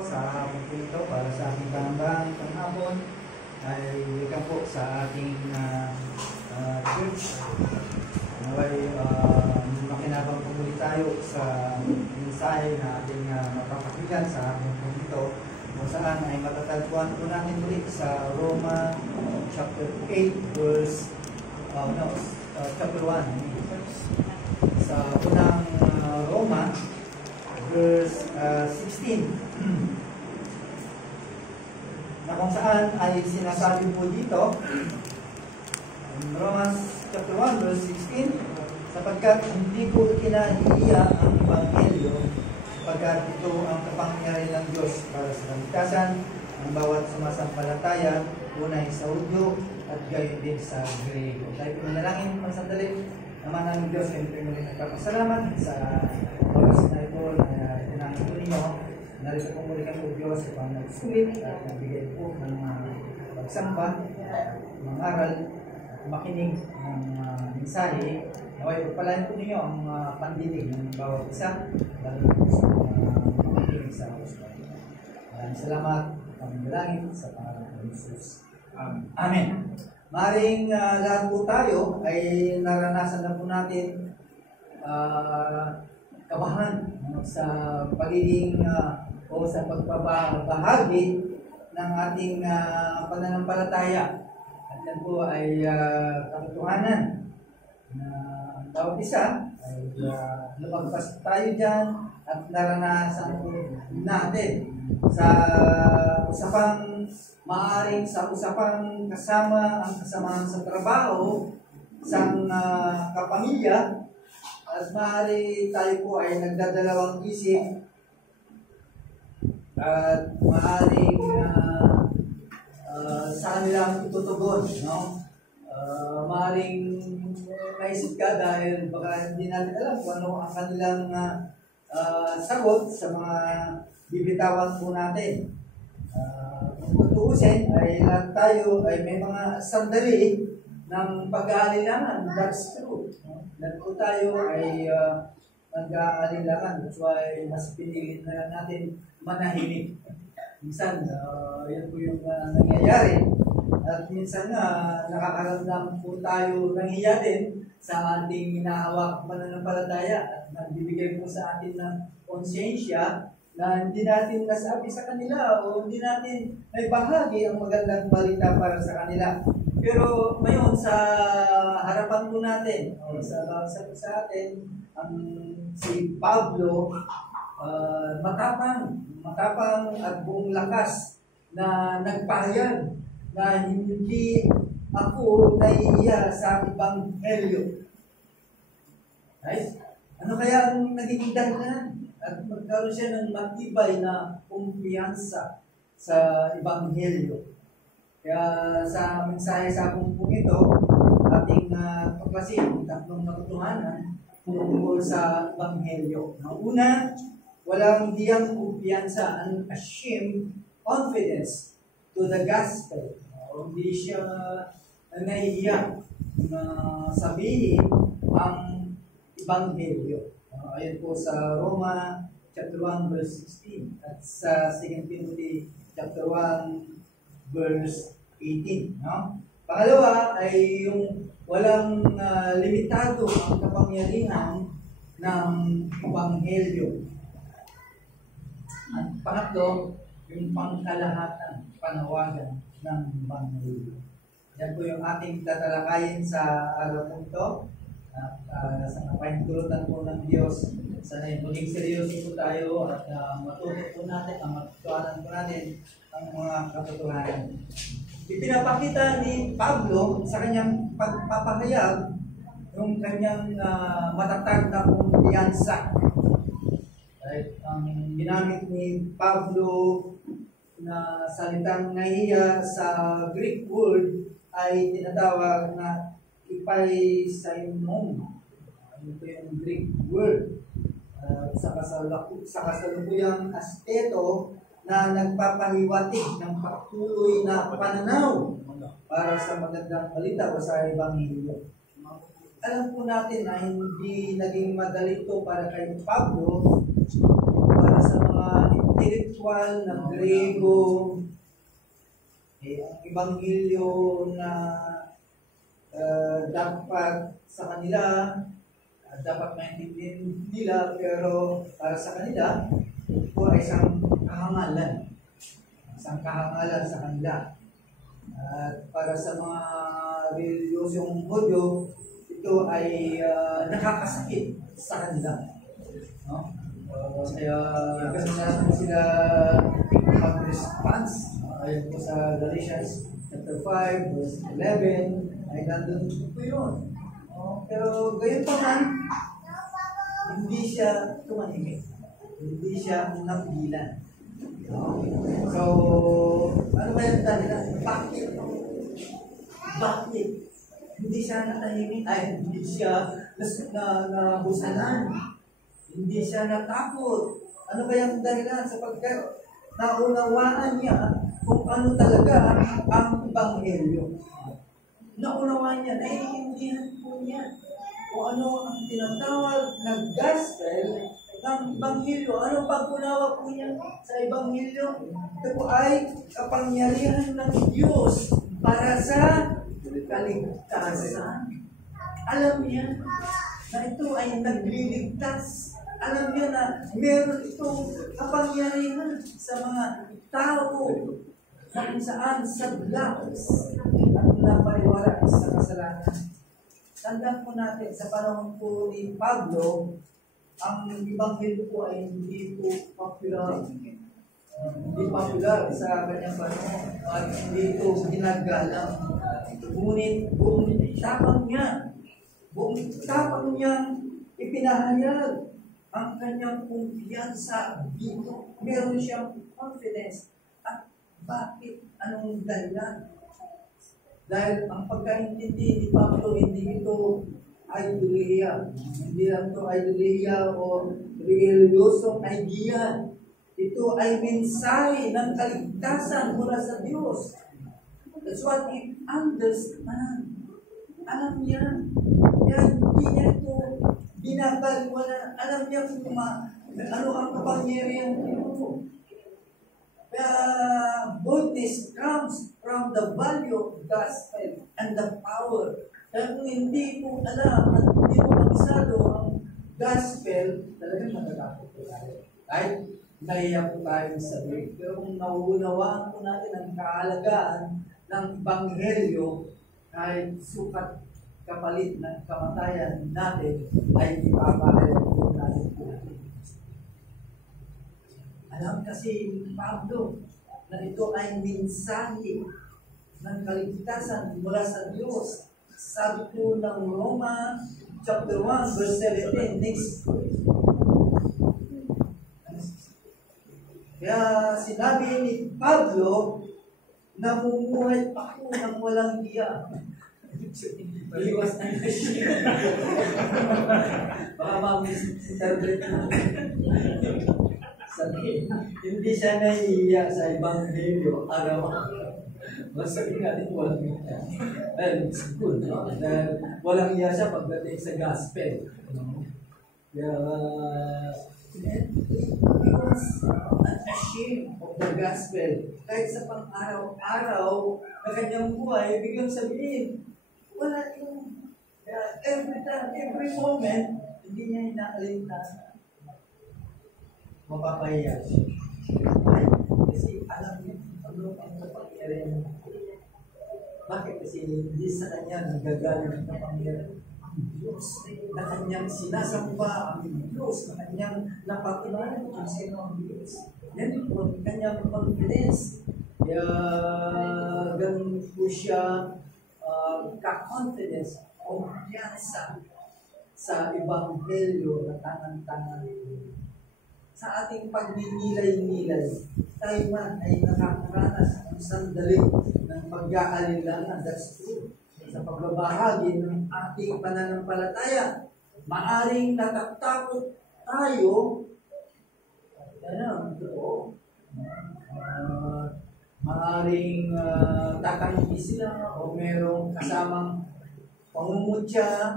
sa hapon po ito para sa ating panambahang panghapon ay welcome po sa ating church. Naway makinabang po muli tayo sa mensahe na ating mapapakinggan sa hapon po ito, kung saan ay matatagpuan po natin muli sa Roma chapter 8 verse chapter 1 sa unang Roma verse 16 na kung saan ay sinasabi po dito, Romans chapter 1 verse 16, sapagkat hindi ko kinahihiya ang Ebanghelyo, sapagkat ito ang kapangyarihan ng Diyos para sa kaligtasan ng bawat sumasampalataya, unay sa Hudyo at gayon din sa Grego. Tayo po manalangin magsandali. Naman ang Diyos, siyempre muli nagpapasalamat sa oras na ito na tinanong po ninyo. Narito po muli kami o Diyos upang nagsulit at nagbigay po ng pagsamba, mangaral, at makinig ng mensahe. Naway pagpalain po ninyo ang pandinig ng bawat isa, lalo po sa makinig sa Diyos. Maraming salamat, pagdalangin sa pangalan ng Jesus. Amen. Maring lahat po tayo ay naranasan na po natin kabahan sa pagiging o sa pagbabahagi ng ating pananampalataya. At yan po ay katotohanan na ang bawat isa ay lumagpas tayo dyan at naranasan po natin sa usapang maaring sa usapang kasama ang kasamahan sa trabaho, sa kapamilya, at maaari tayo po ay nagdadalawang isip at maaring sa kanilang itutugon, no? Maaring maisip ka dahil baka hindi natin alam kung ano ang kanilang sagot sa mga bibitawan po natin. Kung tutuusin ay lahat tayo ay may mga sandali ng pag-aalilangan. That's true. Lahat po tayo ay nag-aalilangan. That's why mas pinili na natin manahimik. Minsan, yan po yung nangyayari. At minsan nakakaramdam po tayo ng hiya din sa ating hinahawak pananampalataya at nagbibigay po sa atin ng konsensya na hindi natin nasabi sa kanila o hindi natin may bahagi ang magandang balita para sa kanila. Pero ngayon sa harapan po natin, sa atin, ang si Pablo, matapang at buong lakas na nagpahayag na hindi ako nahihiya sa Ebanghelyo. Right? Ano kaya ang naging dahilan? At magkaroon siya ng matibay na kumpiyansa sa Ebanghelyo. Kaya sa mensahe sa akong po ito, ating paklasin, tatlong katotohanan tungkol sa Ebanghelyo. Ang una, walang diyang kumpiyansa, unashamed confidence to the gospel. Hindi siya nahihiya na sabihin ang Ebanghelyo. Ayan po sa Roma chapter 1 verse 16 at sa 2 Timothy chapter 1 verse 18. No? Pangalawa ay yung walang limitado ang kapangyarihan ng Ebanghelyo. At pangatlo, yung pangkalahatan, panawagan ng Ebanghelyo. Yan po yung ating tatalakayin sa araw po ito. Sa napahintulutan po ng Diyos, sana maging seryoso po tayo at matuto po natin, matutuanan po natin ang mga katotohanan. Ipinapakita ni Pablo sa kanyang pagpapahayag yung kanyang matatag na kumpiyansa. Right? Ang ginamit ni Pablo na salitang nahiya sa Greek word ay tinatawag na ipaisaimon. Ano po yung Greek word? Sa kasalukuyang aspeto na nagpapahiwatig ng patuloy na pananaw para sa magandang balita o sa Ebanghelyo. Alam po natin na hindi naging madali ito para kay Pablo, para sa mga spiritual na Grego, ang Ebanghelyo na dapat sa kanila, dapat maintindihan nila, pero para sa kanila, ito ay isang kahangalan. Isang kahangalan sa kanila. At para sa mga reliyosong Hudyo, ito ay nakakasakit sa kanila. No? Kaya ganun naman sila mag-response. Ayon po sa Galatians chapter 5, verse 11, ay nandun po yun. Pero gayon pa man, hindi siya tumahimik. Hindi siya napigilan. So, ano ba yung dahilan? Bakit? Hindi siya natahimik. Ay, hindi siya nabusanan. Hindi siya natakot. Ano ba yung dahilan? Sapagkat naunawaan niya kung ano talaga ang Ebanghelyo. Naunawaan niya, naiintindihan po niya kung ano ang tinatawag na gospel ng Ebanghelyo. Ano pag-unawa po niya sa Ebanghelyo? Ito po ay kapangyarihan ng Diyos para sa kaligtasan. Alam niya na ito ay nagliligtas. Alam niya na meron itong kapangyarihan sa mga tao na kung saan sadlaos at napariwara sa kasalanan. Tandaan po natin, sa panahon po ni Pablo, ang Ebanghelyo po ay hindi po popular. Hindi popular sa kanyang panahon at hindi ito ginagalang. Ngunit buong tapang niyang ipinahayag ang kanyang kumpiyansa dito. Meron siyang confidence. At bakit? Anong dahilan? Dahil ang pagkaintindi ni Pablo, hindi ito idoliya. Hindi lang ito idoliya o reliyosong idea. Ito ay mensahe ng kaligtasan mula sa Diyos. That's what he understands. Alam niya. Kaya hindi niya ito binabaliwala. Alam niya kung ano ang kapangyarihan nito. Boldness comes from the value of gospel and the power. Kaya kung hindi mo alam at hindi mo magisado ang gospel, talagang natatakot po tayo. Kahit nahiya po tayo sabihin. Pero kung nauunawaan po natin ang kahalagaan ng Ebanghelyo, kahit sukat kapalit ng kamatayan natin, ay ipapahayaw po natin po. Alam kasi ni Pablo na ito ay mensahe ng kaligtasan mula sa Diyos. Sabi po ng Roma chapter 1 verse 17, next. Kaya sinabi ni Pablo, namumuhay pa ako ng walang hiya. Maliwas na siya. Baka ma-misinterpret na. Sabi, hindi siya nahihiya sa Ebanghelyo araw-araw. Masabi natin walang hiya. Well, it's good, no? Walang hiya siya pagdating sa gospel. Kaya, he was ashamed of the gospel. Kahit sa pang-araw-araw na kanyang buhay, biglang sabihin, wala yung every time, every moment, hindi niya inaalintasan. Mapapahiya siya. Kasi alam niya, ano ang kapangyarihan. Bakit? Kasi hindi sa kanya nagagaling ang kapangyarihan. Diyos na kanyang sinasamba ang Diyos, na kanyang napatunayan kung sino ang Diyos. Yan yung kanyang confidence. Kaya ganun po siya ka-confidence, kumpiyansa sa Ebanghelyo na tangan-tangan. Sa ating pagninilay-nilay, tayo man ay nakakaranas ng sandali ng pag-aalala. That's true. Sa pagbabahagi ng ating pananampalataya, maaring natatakot tayo, maaring tatanggi sila o merong kasamang pangungutya,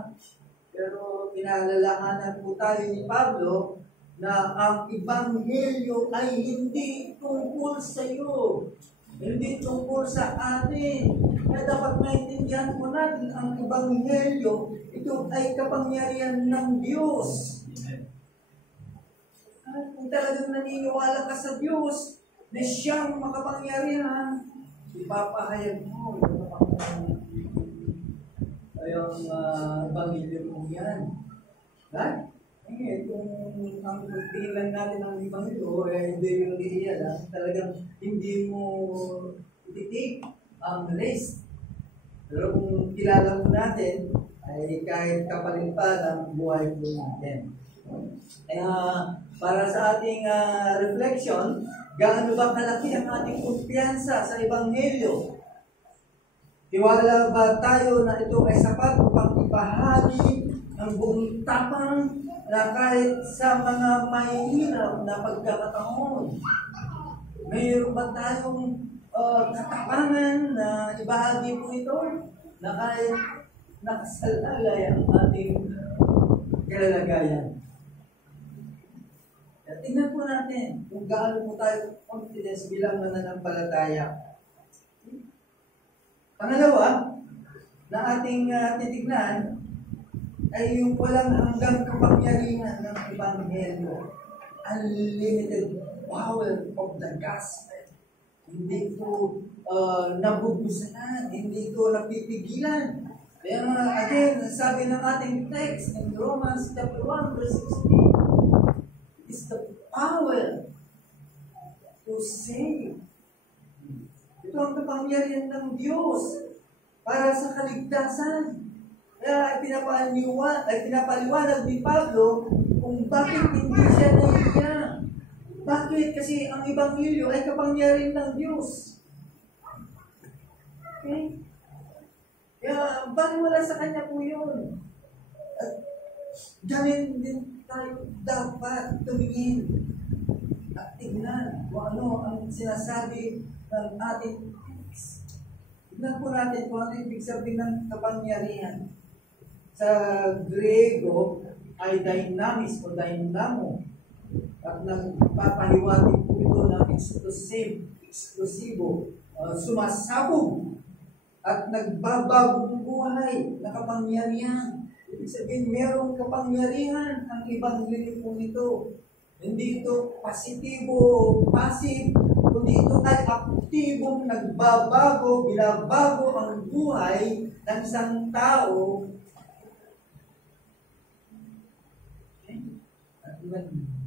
pero pinalalahanan po tayo ni Pablo na ang Ebanghelyo ay hindi tungkol sa iyo. Hindi tungkol sa atin. Kaya dapat maintindihan po natin ang Ebanghelyo, ito ay kapangyarihan ng Diyos. At kung talagang naniniwala ka sa Diyos na siyang makapangyarihan, ipapahayag mo yung Ebanghelyo mo yan. Right? Kung ang tingnan natin ng Ebanghelyo, hindi yung iiyan, talagang hindi mo ititik ang list. Pero kung kilala mo natin, ay kahit kapalit pa ng buhay po natin. Kaya para sa ating reflection, gaano ba kalaki ang ating kumpiyansa sa Ebanghelyo? Tiwala ba tayo na ito ay sapat upang ibahagi ng buong tapang na kahit sa mga mahihirap na pagkakataon? Mayroon ba tayong katapangan na ibahagi po ito na kahit nakasalalay ang ating kalagayan? At tingnan po natin kung gaano po tayo confidence bilang mananampalataya. Pangalawa, na ating titignan ay yung walang hanggang kapangyarihan ng Ebanghelyo. Unlimited power of the gospel. Hindi ko nabubusalan, hindi ko napipigilan. Kaya again, sabi ng ating text in Romans chapter 1 verse 16, is the power to save. Ito ang kapangyarihan ng Diyos para sa kaligtasan. Kaya pinapaliwanag ni Pablo kung bakit hindi siya naiiya. Bakit? Kasi ang Ebanghelyo ay kapangyarihan ng Diyos. Okay? Kaya wala sa Kanya po yun. At ganun din tayo dapat tumingin at tignan kung ano ang sinasabi ng ating text. Tignan po natin kung ano ibig sabihin ng kapangyarihan. Sa Griego ay dynamis o dynamo. At nagpapahiwatig po ito ng eksklusibo, sumasabog at nagbabagong buhay na kapangyarihan. Ibig sabihin, merong kapangyarihan ang Ebanghelyo po nito. Hindi ito positibo, passive, kundi ito ay aktibong nagbabago, binabago ang buhay ng isang tao.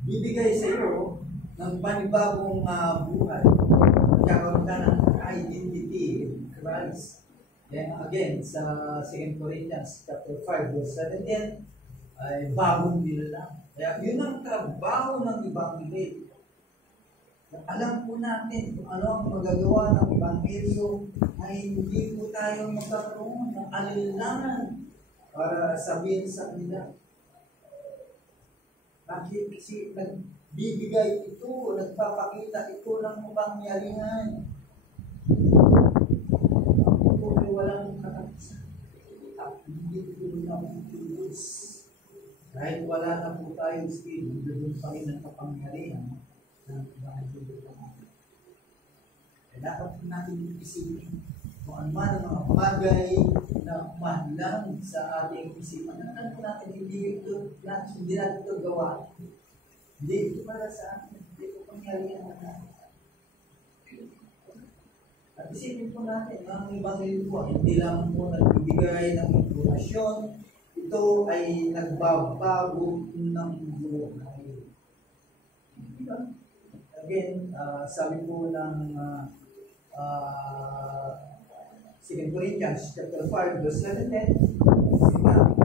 Bibigay sa iyo ng panibagong buhay. Magkakaroon ka ng identity in Christ. Then again, sa 2 Corinthians chapter 5 verse 17, ay bagong nilalang. Kaya yun ang trabaho ng Ebanghelyo. Alam po natin kung ano ang magagawa ng Ebanghelyo ay hindi po tayo magkakaroon ng alinlangan para sabihin sa kanila. Bakit? Kasi nagbibigay ito, nagpapakita ito ng kapangyarihan. Ito ay walang katapusan. Hindi ito na utulos. Kahit wala na po tayong skill, doon pa rin ang kapangyarihan ng Ebanghelyo. Dapat natin isipin kung ano man ang mga bagay na mahlang sa ating isipan. Ano natin, hindi natin ito gawa. Hindi ito para sa atin. Hindi ito pangyarihan natin. At isipin po natin, ang Ebanghelyo po, hindi lang po nagbibigay ng informasyon, ito ay nagbabago ng buhay. Again, sabi po ng 2 Corinthians chapter 5 verse 17,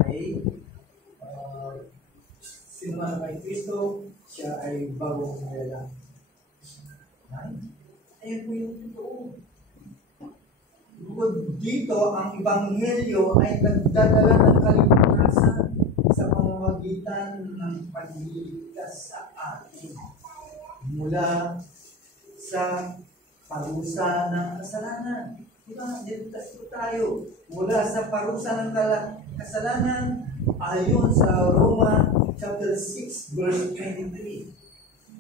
ay sino man kay Kristo, siya ay bagong nilalang. Ayan po yung totoo. Bukod dito, ang Ebanghelyo ay nagdadala ng kaligtasan sa pamamagitan ng pagliligtas sa atin mula sa parusa ng kasalanan. Diba? Niligtas po tayo mula sa parusa ng kasalanan ayon sa Roma chapter 6, verse 23.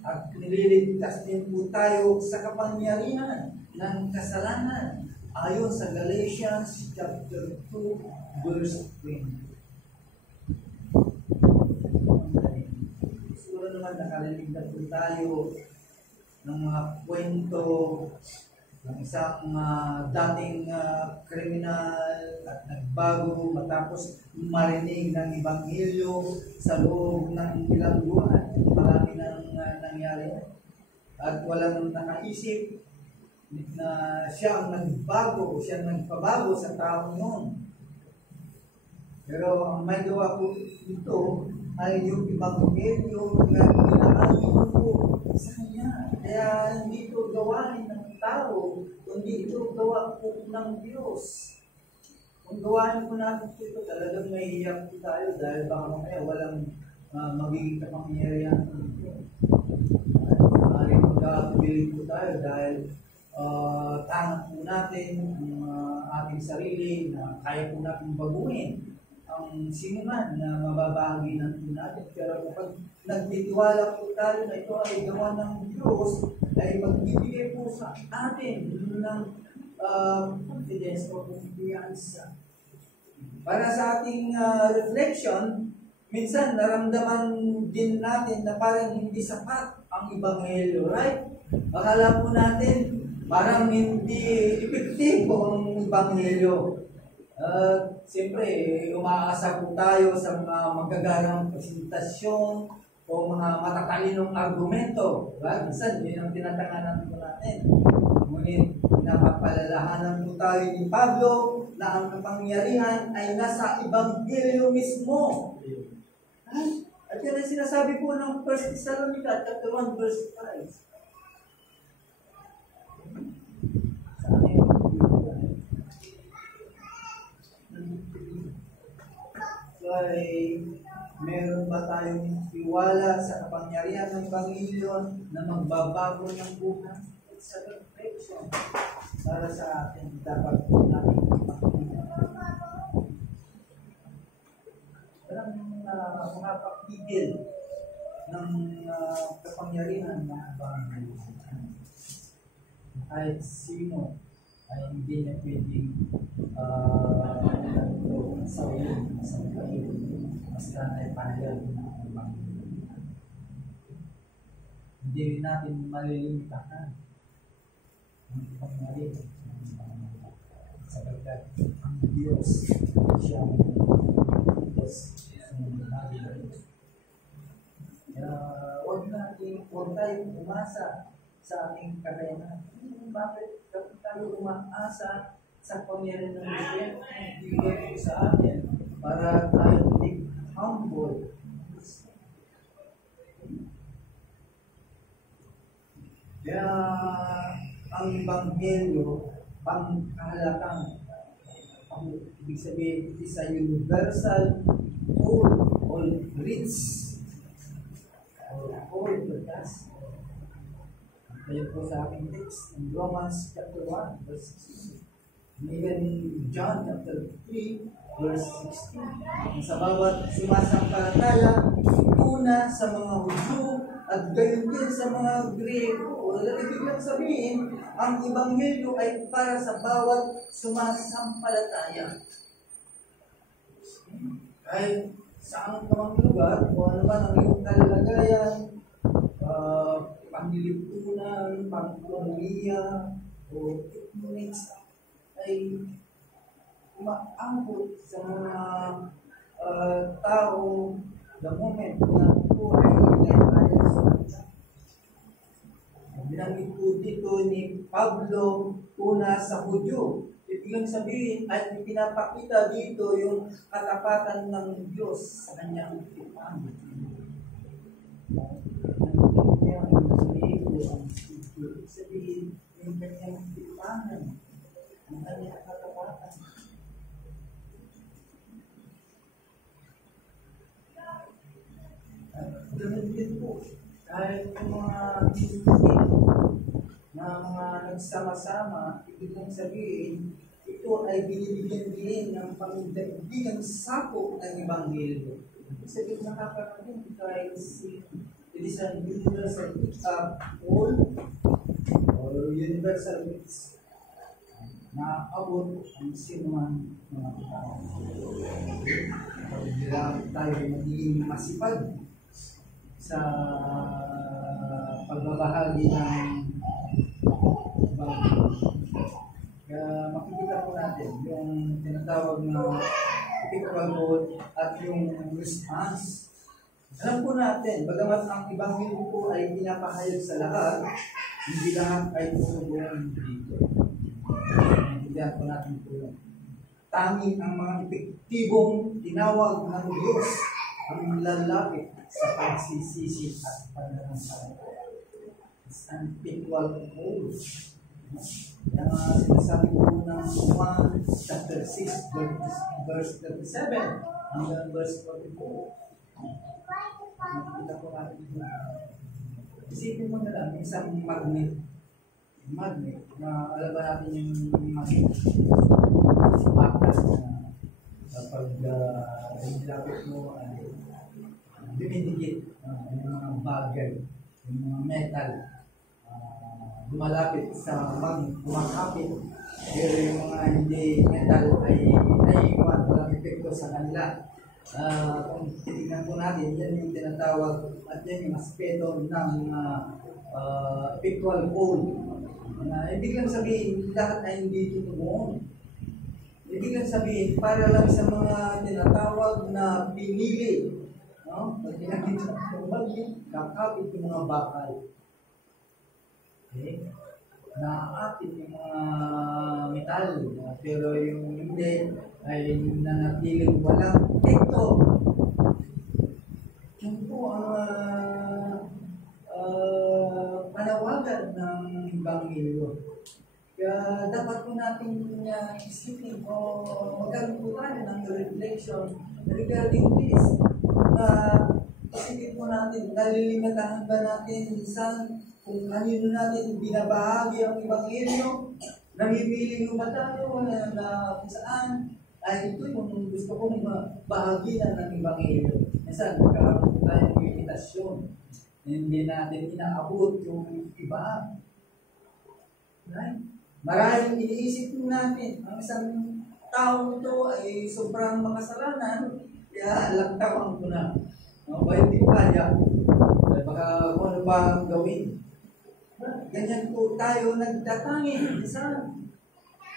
At nililigtas din po tayo sa kapangyarihan ng kasalanan ayon sa Galatians chapter 2, verse 20. Siguro naman nakarinig na po tayo ng mga kwento ng isang dating kriminal at nagbago matapos marinig ng Ebanghelyo sa loob ng ilang buwan. Marami nang nangyari at walang nakaisip na siya ang nagbago, siya ang nagpabago sa taong yun. Pero ang may gawa ko ito ay yung Ebanghelyo na pinakain ko sa kanya. Kaya hindi ito gawain ng tao, kundi ito gawa po ng Diyos. Kung gawain po natin ito, talagang mahihiyak po tayo dahil baka mamaya walang magiging kapangyarihan ng Diyos. Maaaring magkakabiling po tayo dahil tangan po natin ang ating sarili na kaya po natin baguhin ang sinuman na mababahaginan po natin. Pero kapag nagtitiwala po tayo na ito ay gawa ng Diyos, ay magbibigay po sa atin ng confidence o kumpiyansa. Para sa ating reflection, minsan naramdaman din natin na parang hindi sapat ang Ebanghelyo, right? Akala po natin parang hindi epektibo ang Ebanghelyo. Siyempre, umaasa po tayo sa mga magagarang presentasyon o mga matatalinong argumento. Right? Minsan, yun ang tinatanganan po natin. Ngunit, napapalalahanan po tayo ni Pablo na ang kapangyarihan ay nasa Ebanghelyo mismo. At yan ang sinasabi po ng 1 Thessalonica, chapter 1, verse 5. Ay meron ba tayong tiwala sa kapangyarihan ng Panginoon na magbabago ng buhay sa reflection para sa atin dapat natin ipakita. Parang mga pakigil ng kapangyarihan ng Panginoon. Kahit sino ay hindi niya pwedeng sa kayo basta ay panahal ng Panginoon. Hindi rin natin malilimitahan ang pangyarihan sapagkat ang Diyos siya ang Diyos ng Panginoon. Kaya huwag tayong umasa sa ating kakayanan. Bakit tayo umaasa sa pangyarihan ng Diyos ang bigay ko sa atin para tayo maging humble? Kaya ang Ebanghelyo, pangkahalakan, ibig sabihin, it is a universal all rich, all purpose. Kaya po sa aking text in Romans chapter 1, verse 16. And even in John chapter 3, verse 16. Sa bawat sumasampalataya, una sa mga Hudyo at gayon din sa mga Grego. Ibig lang sabihin, ang Ebanghelyo ay para sa bawat sumasampalataya. Kahit saan ka mang lugar, o ano man ang iyong kalagayan, panglilipunan, pang-ekonomiya, o economics, ay umaangkot sa mga tao the moment na po ay naiayos sa kanila. Binanggit po dito ni Pablo una sa Hudyo. Ibig sabihin at pinapakita dito yung katapatan ng Diyos sa kanyang tipan. Ibig sabihin yung kanyang tipanan, ang kanyang katapatan. Ganun din po, kahit yung mga na mga nagsama-sama, ibig sabihin, ito ay binibigyan din ng pangdaigdigang sakop ng Ebanghelyo. sabihin nakakarating because it is a universal all or universal needs na abot ang sinuman mga tao. Kaya tayo magiging masipag sa pagbabahagi ng bagay. Kaya makikita po natin yung tinatawag na equal vote at yung response. Alam po natin, bagamat ang Ebanghelyo po ay pinapahayag sa lahat, hindi lahat ay tutubuan dito. Hindihan po natin po yun. Tanging ang mga epektibong tinawag ng Diyos ang lalapit sa pagsisisi at pananampalataya. It's an equal vote. Yung sinasabi ko ng 1 chapter 6 verse 37 hanggang verse 44. Nakikita ko natin ito. Isipin mo na lang, isang magnet na alam ba natin yung magnet na kapag nilapit mo ay dumidikit yung mga bagay, yung mga metal lumalapit sa kumakapit, pero yung mga hindi metal ay walang epekto sa kanila. Kung titignan po natin, yan yung tinatawag at yan yung aspeto ng effectual pole. Ibig lang sabihin, lahat ay hindi tutubuan. Ibig lang sabihin, para lang sa mga tinatawag na pinili. No? Pag pinakita ng bagay, kakapit yung mga bakal. Okay? Naaapit yung mga metal, pero yung hindi ay nanatiling walang epekto. Yun po ang panawagan ng Ebanghelyo. Kaya dapat po natin isipin o magkaroon po tayo ng reflection regarding this. Isipin po natin, nalilimitahan ba natin minsan kung kanino natin binabahagi ang Ebanghelyo? Namimili mo ba tayo na kung saan? Ay ito yung gusto kong bahaginan ng Ebanghelyo. Minsan, magkakaroon po tayo ng limitasyon. Hindi natin inaabot yung iba. Right? Maraming iniisip natin, ang isang tao ito ay sobrang makasalanan, kaya lagtawan ko na. Ba hindi ko kaya? Baka kung ano ba ang gawin? Ganyan po tayo nagtatangin. Minsan,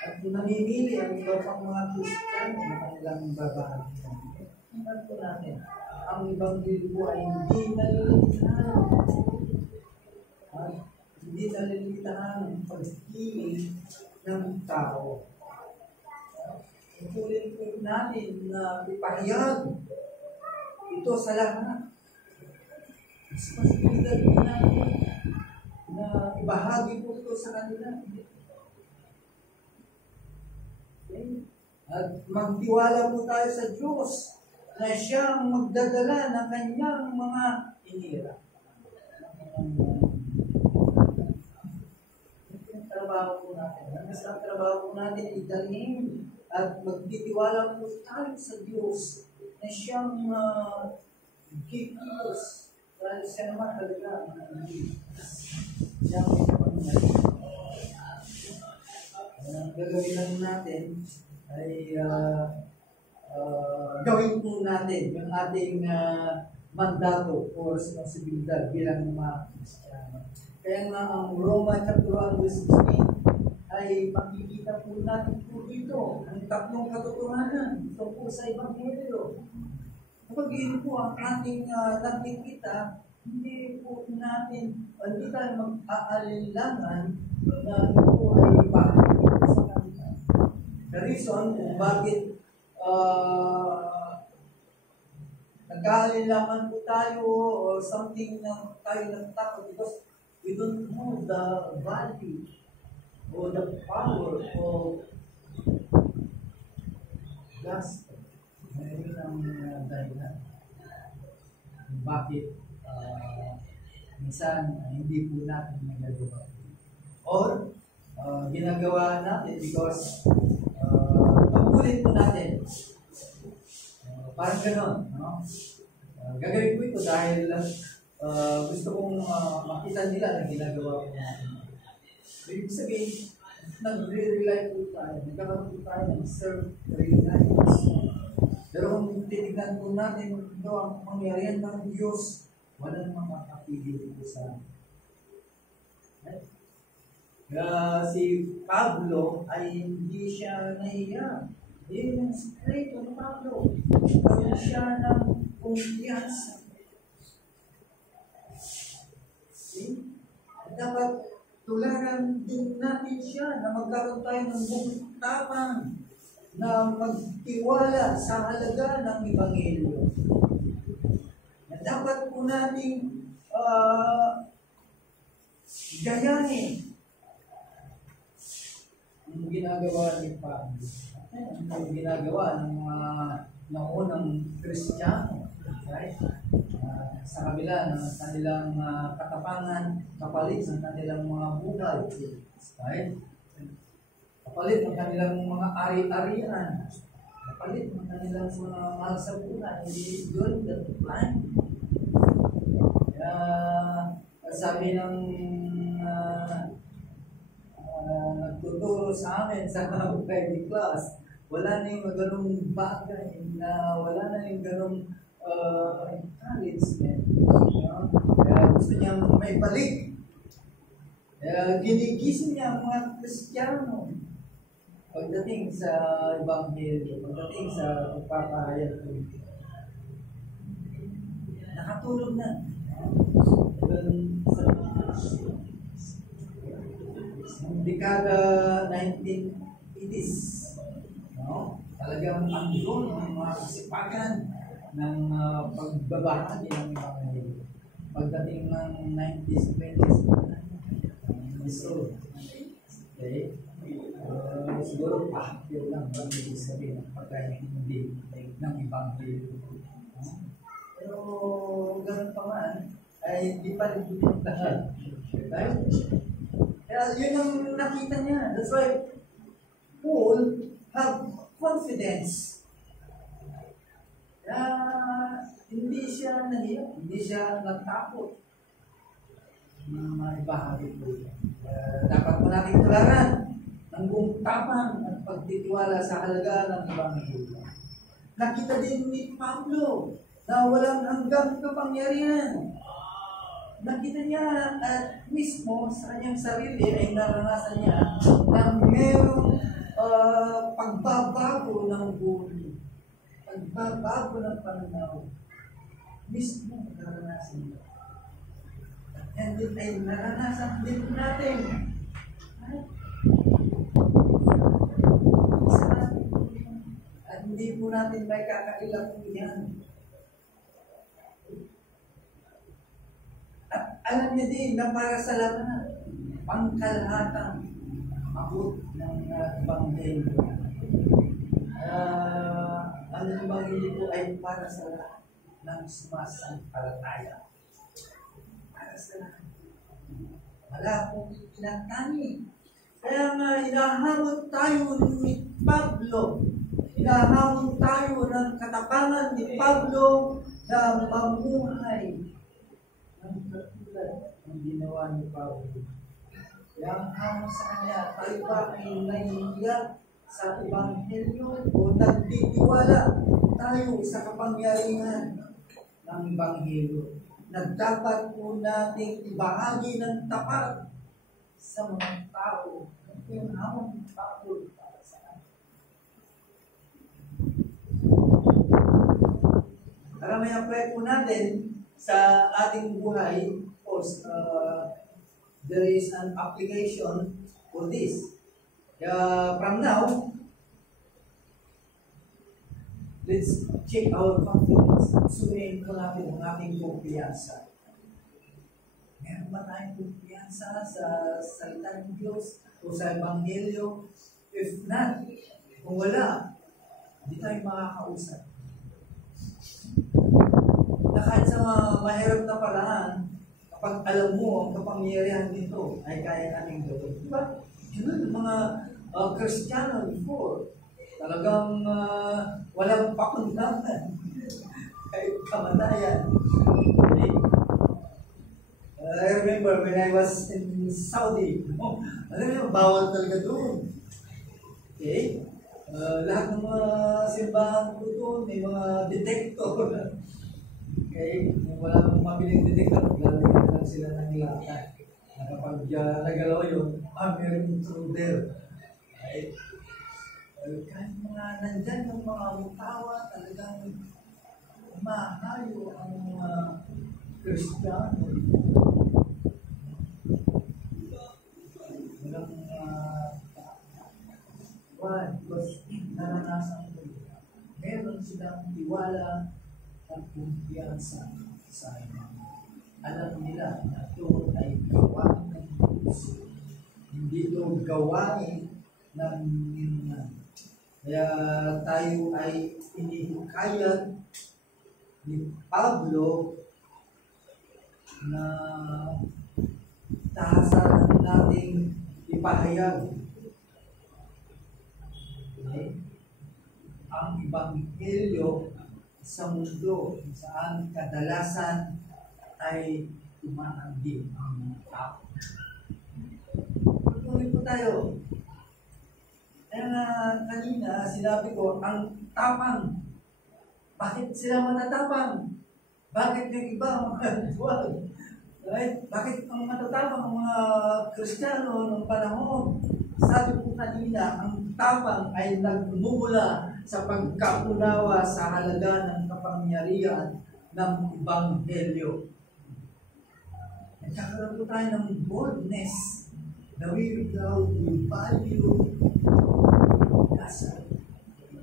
at namimili ang iba pang mga Kristiyano na kanilang babahagi. Tingnan po natin, ang Ebanghelyo po ay hindi nalilimitahan. Hindi nalilimitahan ang pagpili ng tao. Ituloy po natin na ipahayag ito sa lahat. Responsibilidad po natin na ibahagi po ito sa kanila. Okay? At magtiwala po tayo sa Diyos na Siya ang magdadala ng kanyang mga inira. Ang trabaho po natin. Ang trabaho po natin idalhin at magtitiwala po tayo sa Diyos na Siyang gigilos. Dahil Siya naman talaga ang Siya ang ang gagawin lang natin ay gawin po natin yung ating mandato o responsibilidad bilang mga Kristiyano. Kaya nga ang Roma chapter 1 verse 16 ay makikita po natin po dito ang tatlong katotohanan tungkol sa Ebanghelyo. Kapag yun po ang ating nakikita, hindi po natin, hindi tayo mag-aalilangan na ito po ay bahagi sa kanila. The reason kung bakit nag-aalilangan po tayo or something na tayo nagtakot because we don't know the value or the power of gospel. Ngayon ang dahilan. Bakit minsan hindi po natin nagagawa. Or ginagawa natin because pagulit po natin. Parang gano'n, no? Gagawin ko ito dahil gusto kong makita nila na ginagawa ko natin. Ibig sabihin, nagre-rely po tayo, nagkakaroon po tayo ng self-reliance. Pero kung titignan po natin ito ang mangyarihan ng Diyos, walang makakapigil po sa amin. Right? Si Pablo ay hindi siya nahiya. Yun yung straight ng Pablo. Gawin siya ng kumpiyansa. See? Dapat tularan din natin siya na magkaroon tayo ng buong tapang na magtiwala sa halaga ng Ebanghelyo. Na dapat po nating gayahin ang ginagawa ni Pablo. Ang ginagawa ng mga naunang Kristiyano. Right? Sa kabila ng kanilang katapangan, kapalit ng kanilang mga buhay. Right? Kapalit ng kanilang mga ari-arian. Kapalit ng kanilang mga mahal sa buhay. Hindi yun the plan. Sabi ng nagtuturo sa amin sa private class, wala na yung ganong bagay, na wala na yung ganong encouragement. Kaya gusto niya may balik. Kaya ginigising niya ang mga Kristiyano pagdating sa Ebanghelyo, pagdating sa pagpapahayag ko. Nakatulog na. Sa dekada 1980s, no? Talagang andun ang mga kasipagan ng pagbabahagi ng Ebanghelyo. Pagdating ng 90s, 20s, so, okay, siguro pahapyo lang ang ibig sabihin ng pagkaintindi ng Ebanghelyo. Pero ganun pa man, ay hindi pa rin lahat. Right? Kaya yun ang nakita niya. That's why Paul have confidence. Kaya hindi siya nahiya, hindi siya natakot na maibahagi po. Dapat mo natin tularan ang buong tapang at pagtitiwala sa halaga ng Ebanghelyo. Nakita din ni Pablo na walang hanggang kapangyarihan. Nakita niya at mismo sa kanyang sarili ay naranasan niya na mayroong pagbabago ng buhay. Pagbabago ng pananaw. Mismo naranasan niya. And din ay naranasan din natin. At hindi po natin may kakailang yan. At alam niya din na para sa lahat, pangkalahatang abot ng Ebanghelyo. Ang Ebanghelyo po ay para sa lahat ng sumasampalataya. Para sa lahat. Wala pong pinatani. Kaya nga, inahamon tayo ni Pablo. Inahamon tayo ng katapangan ni Pablo na mamuhay ng katulad ng ginawa ni Pablo. Kaya ang hamon sa kanya, tayo ba ay nahihiya sa Ebanghelyo o nagtitiwala tayo sa kapangyarihan ng Ebanghelyo na dapat po nating ibahagi ng tapat sa mga tao. Ito yung hamon ni Pablo para sa atin. Para may apply po natin sa ating buhay, of course, there is an application for this. From now, let's check our confidence. Suriin po natin ang ating kumpiyansa. Meron ba tayong kumpiyansa sa salita ng Diyos o sa Ebanghelyo? If not, kung wala, hindi tayo makakausap. Na kahit sa mahirap na paraan, kapag alam mo ang kapangyarihan nito, ay kaya nating gawin. Diba? Yun ang mga Kristiyano before. Talagang walang pakundangan. kahit kamatayan. Okay? I remember when I was in Saudi, alam mo, bawal talaga doon. Okay? Lahat ng mga simbahan ko doon, may mga detector. Okay? Wala nang mabiling detector, lalagyan lang sila ng lakad. Na kapag nagalaw yun, meron intruder. Okay? Kahit mga nandyan ng mga mutawa, talagang mahayo ang mga Kristiyano. Walang because naranasan ko. Meron silang tiwala at kumpiyansa sa Ama. Alam nila na ito ay gawain ng Diyos. Hindi ito gawain ng inuman. Kaya tayo ay inihikayat ni Pablo na tahasan nating ipahayag. Okay? Ang Ebanghelyo sa mundo saan kadalasan ay tumaanggi ang tao. Tuloy po tayo. Kaya nga kanina sinabi ko, ang tapang. Bakit sila matatapang? Bakit yung iba mga duwag? Right? Bakit ang matatapang ang mga Kristiyano ng panahon? Sabi ko kanina, ang tapang ay nagmumula sa pagkaunawa sa halaga ng kapangyarihan ng Ebanghelyo. Nagkakaroon po tayo ng boldness na we value kasal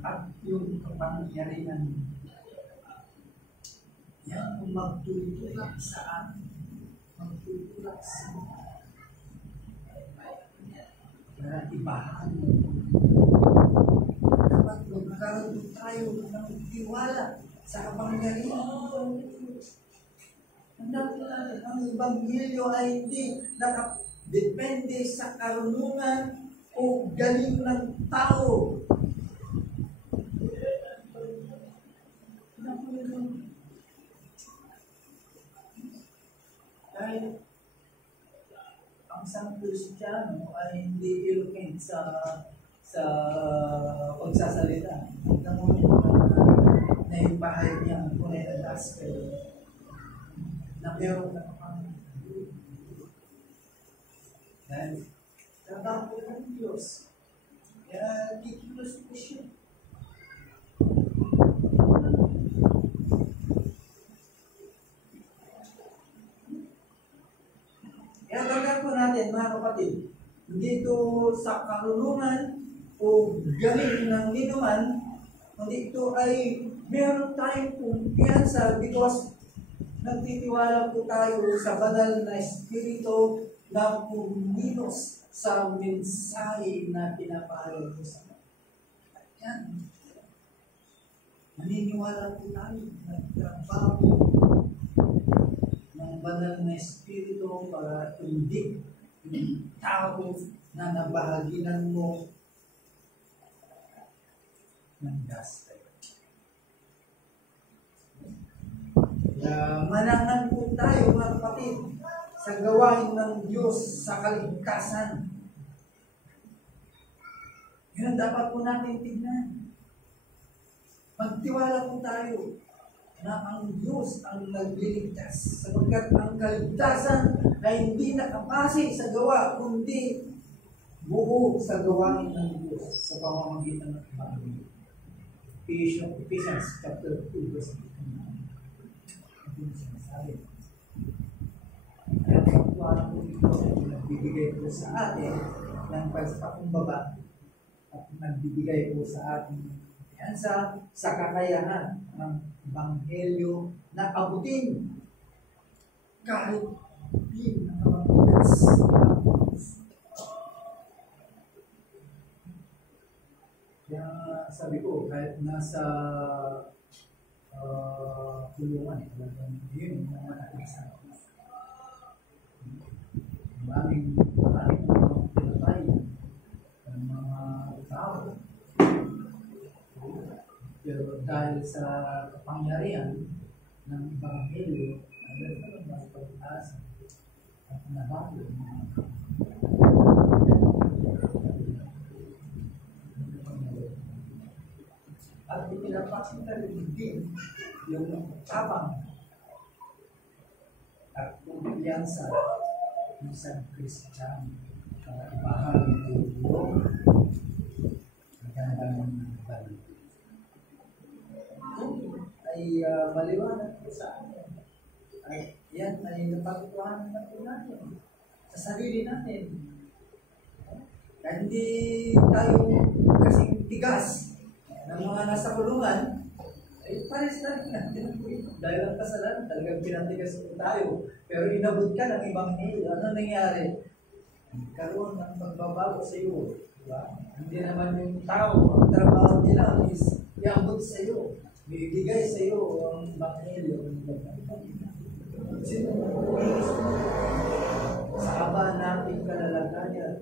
at yung kapangyarihan. Yan ang magtutulak sa amin. Magtutulak sa amin. Kaya ibahan mo. Dapat magkaroon tayo ng tiwala sa kapangyarihan ng Diyos. Ang Ebanghelyo ay hindi nakadepende sa karunungan o galing ng tao. Dahil ang isang Kristiyano ay hindi ilukin sa pagsasalita. Hanggang moment na yung bahay niya ang tunay na gospel na meron na kapangyarihan. Dahil trabaho ng Diyos. Kaya kikilos po siya. Kaya talaga po natin, mga kapatid, dito sa karunungan o galing ng inuman, kundi ito ay meron tayong kumpiyansa because nagtitiwala po tayo sa banal na Espiritu na pumilos sa mensahe na pinapahayag ko sa mga. Yan. Naniniwala po tayo na trabaho ng banal na Espiritu para indik yung tao na nabahaginan mo ng gospel. Kaya manangan po tayo mga kapatid sa gawain ng Diyos sa kaligtasan. Yan dapat po natin tignan. Magtiwala po tayo na ang Diyos ang nagliligtas sapagkat ang kaligtasan ay hindi nakapase sa gawa kundi buo sa gawain ng Diyos sa pamamagitan ng Ebanghelyo. Ephesians chapter 2 verse 8. Ito yung sinasabi. Kaya pagkuhan po ito ay nagbibigay po sa atin ng pagpakumbaba at nagbibigay po sa atin yan sa kakayahan ng Ebanghelyo na abutin kahit di nakapagpas. Kaya sabi ko, kahit nasa kulungan, yun yung mga nakikisa. Maraming mga pinatay ng mga tao. Pero dahil sa kapangyarihan ng Ebanghelyo, agad na lang mas pag-asa at nabago ng mga at ipinapakita rin din yung tabang at kumpiyansa ng isang Kristiyano para ibahagi yung magandang balita. Ay maliwanag po sa amin. Ay yan ay napagkuhanan na po natin sa sarili natin. Kaya hindi tayo kasing tigas ng mga nasa kulungan, ay pares na rin natin po ito. Dahil ang kasalanan, talagang pinatigas po tayo. Pero inabot ka ng Ebanghelyo. Ano nangyari? Karoon ng pagbabago sa iyo. Diba? Hindi naman yung tao, ang trabaho nila is iabot sa iyo. Bibigay sa iyo ang Ebanghelyo. Sino sa aba nating kalalagayan,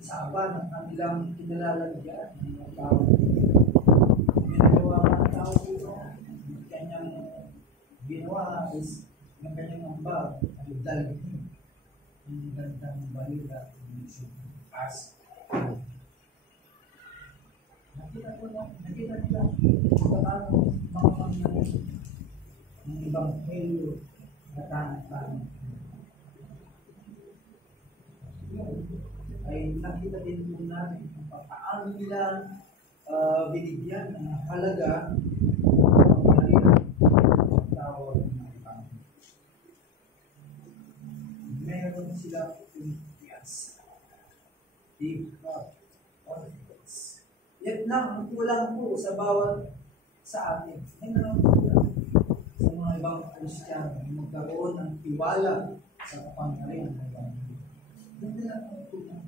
sa aba ng kanilang kinalalagyan ng mga tao. Ginagawa ng tao dito, kanyang ginawa is ng kanyang ambag ay dalhin ang gandang balita ng as nakita nila paano mga pangyayari ng Ebanghelyo na tanang-tanang ay nakita din po natin kung paano nila binigyan ng halaga ng tawag ng Ebanghelyo. Meron sila kumpiyansa. They have confidence. Yan lang ang kulang po sa bawat sa atin. Yan lang po sa mga ibang Kristiyano magkaroon ng tiwala sa kapangyarihan ng Ebanghelyo. Yan lang ang kulang.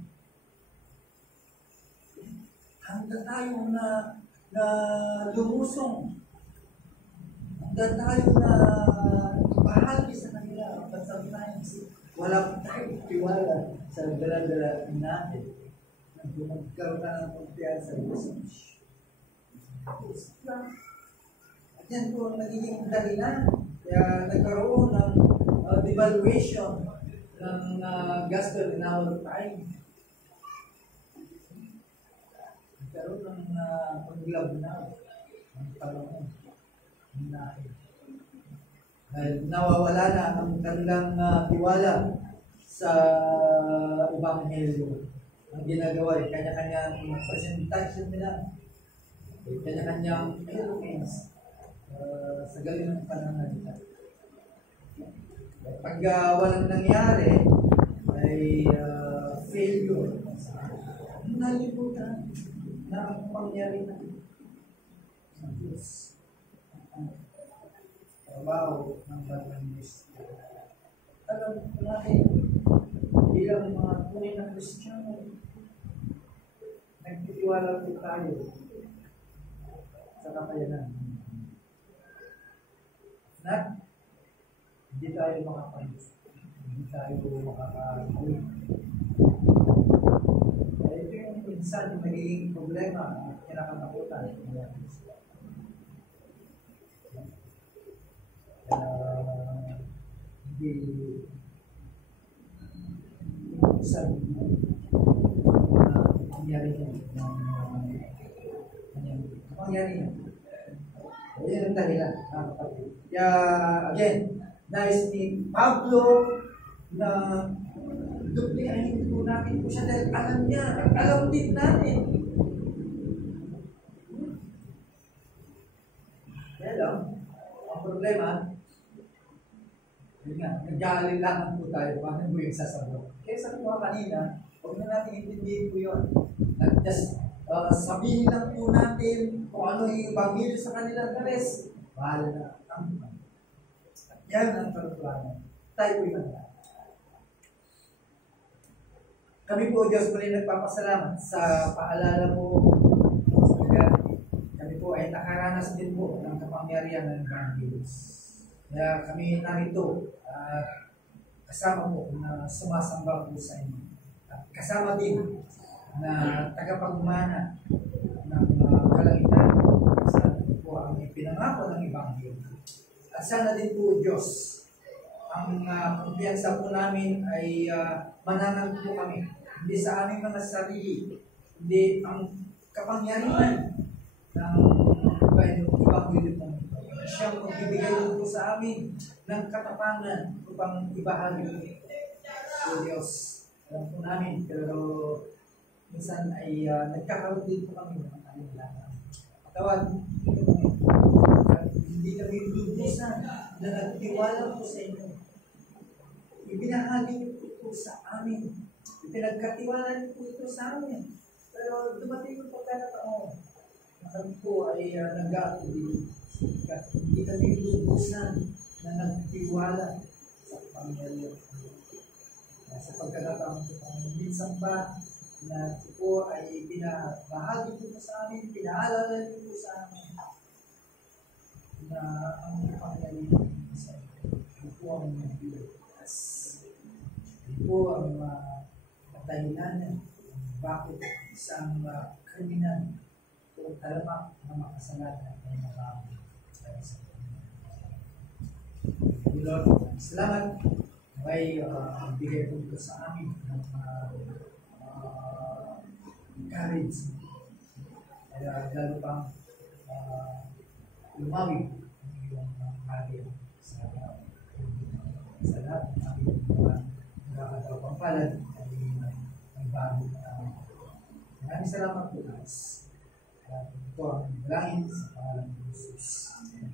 Hanggang tayo na lumusong, hanggang tayo na bahagi sa kanila, but sometimes wala pa tayong tiwala sa dala-dala natin na magkaroon na ng kumpiyansa sa message. At yan po ang nagiging dahilan. Kaya nagkaroon ng devaluation ng gospel in our time. Nagkaroon ng paglabnaw ng panahon ng lahi. Dahil nawawala na ang kanilang tiwala sa Ebanghelyo. Ang ginagawa ay kanya-kanyang presentation nila. Kanya-kanyang eloquence sa galing ng pananalita. Pag walang nangyari, ay failure. Nalimutan na ang pangyari na ng Diyos. Trabaho ng Batang Kristo. Alam ko natin, bilang mga tunay na Kristiyano, nagtitiwala po tayo sa kakayanan. Na, hindi tayo makapayos. Hindi tayo makakagawin. Kaya ito yung minsan yung nagiging problema at kinakatakutan ng mga Kristo. Hindi isang pangyari niya pangyari niya. Yan ang dahilan. Kaya again, nais ni Pablo na duplicahin po natin po siya dahil alam niya at alam din natin. Kaya lang, ang problema, yun nga, nag-aalala po tayo paano po yung sasagot. Kaya sabi ko kanina, huwag na natin intindihin po yun. At just sabihin lang po natin kung ano yung Ebanghelyo sa kanila. The rest, bahala na. At yan ang karutulan. Tayo po yung kami po, Diyos po rin nagpapasalamat sa paalala mo sa lugar. Kami po ay nakaranas din po ng kapangyarihan ng Ebanghelyo. Kaya kami narito kasama mo na sumasamba po sa inyo. At kasama din na tagapagmana ng kalangitan sa po ang ipinangako ng Ebanghelyo. At sana din po Diyos, ang kumpiyansa po namin ay mananag po kami. Hindi sa aming mga sarili, hindi ang kapangyarihan ng Ebanghelyo po. Siyang magbibigay po sa amin ng katapangan upang ibahagi po Diyos. Alam po namin, pero minsan ay nagkakaroon din po kami ng aming lahat. Katawan, hindi kami lubusan na nagtiwala po sa inyo. Ibinahagi po sa amin. Pinagkatiwala po ito sa amin. Pero dumating yung pagkakataon na kami po ay nag-aatuloy. Hindi kami lubusan na nagtiwala sa Panginoon. Sa pagkakataon po, minsan pa na ito po ay pinabahagi po sa amin, pinaalala po sa amin na ang Panginoon sa ito po ang nagbiligtas. Ito po ang dahilan bakit isang kriminal o talamak na makasalanan ay nakakita sa Panginoon. Lord, salamat may bigay po ito sa amin ng courage. Kaya lalo pang lumawig ang iyong karya sa lahat ng aming mga nakakatawang palad ay nagbago na. Maraming salamat po, guys. Ito ang dalangin sa pangalan ng Jesus. Amen.